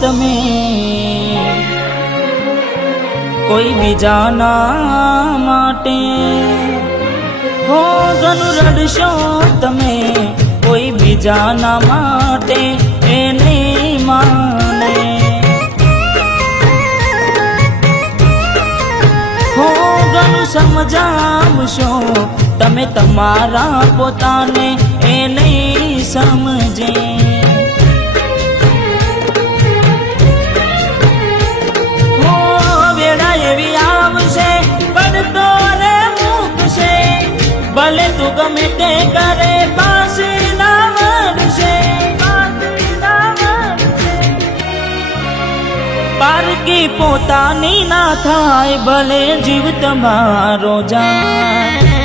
તમે કોઈ બીજાના માટે, હો ઘણું રડશો તમે કોઈ બીજાના માટે એ નહીં માને, હો ઘણું સમજાવશો તમે તમારા પોતાને એ નહીં સમજે, હો વેળા એવી આવશે પડતો ને મૂકશે, ભલે તું ગમે તે કરે પાછી ના વળશે, પારકી પોતાની ના થાય ભલે જીવ તમારો જાય,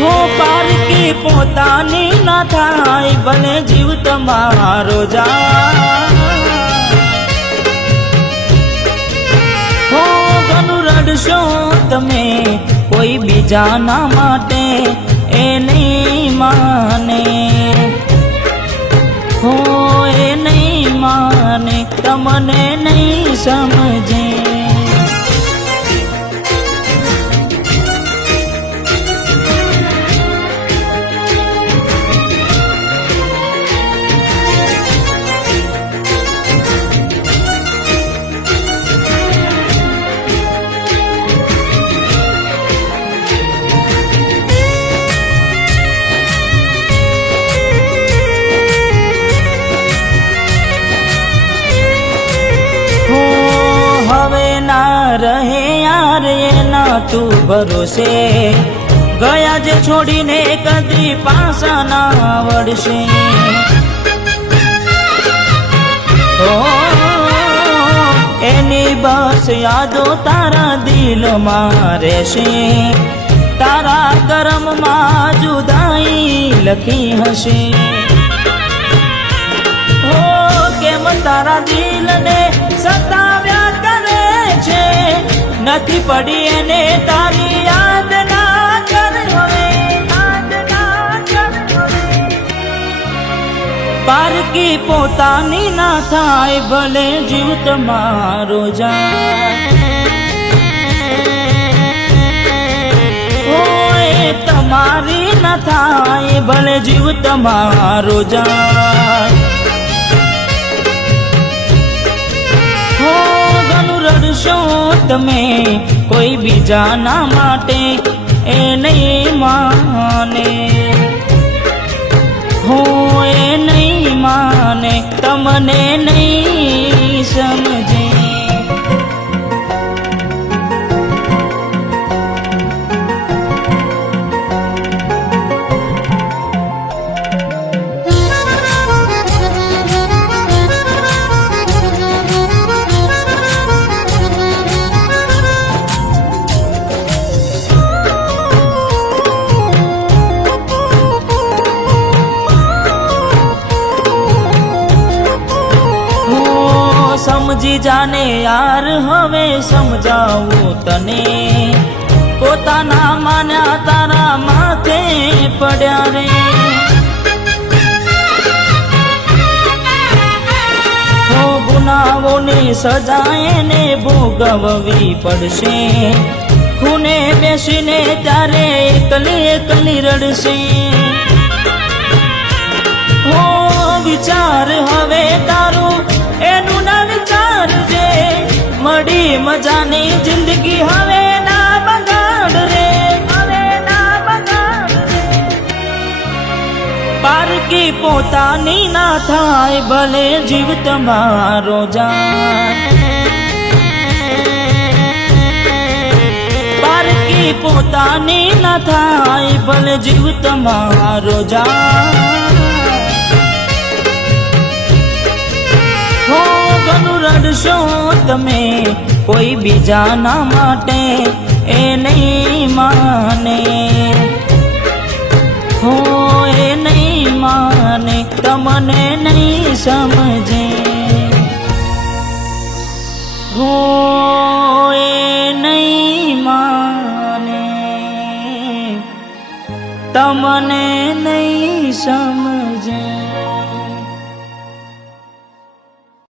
હો પારકી પોતાની ના થાય ભલે જીવ તમારો જાય, હો ઘણું રડશો તમે કોઈ બીજાના માટે એ નહીં માને, હો એ નહીં માને તમને નહીં સમજે, રહે યાર એના તું ભરોસે, ગયા જે છોડીને કદી પાછા ના વળશે, ઓ એની બસ યાદો તારા દિલમાં રહેશે, તારા કર્મમાં જુદાઈ લખી હશે, ઓ કેમ તારા દિલને સતાવ્યા છે, નથી પડી એને તારી યાદ ના કર હવે, પારકી પોતાની ના થાય ભલે જીવ તમારો જાય, ઓય તમારી ના થાય ભલે જીવ તમારો જાય, રડશો તમે કોઈ બીજાના માટે એ નહીં માને, હો એ નહીં માને તમને નહીં સમજે, સમજી જાને યાર હવે સમજાવું તને, પોતાના માન્યા તારા માથે પડ્યા રે, હો ગુનાઓની સજા એને ભોગવવી પડશે, ખૂને બેસીને ત્યારે એકલી એકલી રડશે, હો વિચાર હવે તારું એનું ના વિચારજે, મળી મજાની જિંદગી હવે ના બગાડ રે, હવે ના બગાડ રે, પારકી પોતાની ના થાય ભલે જીવ તમારો જાય, પારકી પોતાની ના થાય ભલે જીવ તમારો જાય, હો ઘણું રડશો તમે કોઈ બીજાના માટે એ નહીં માને, હો એ નહીં માને તમને નહીં સમજે, હો એ નહીં માને તમને નહીં સમજે।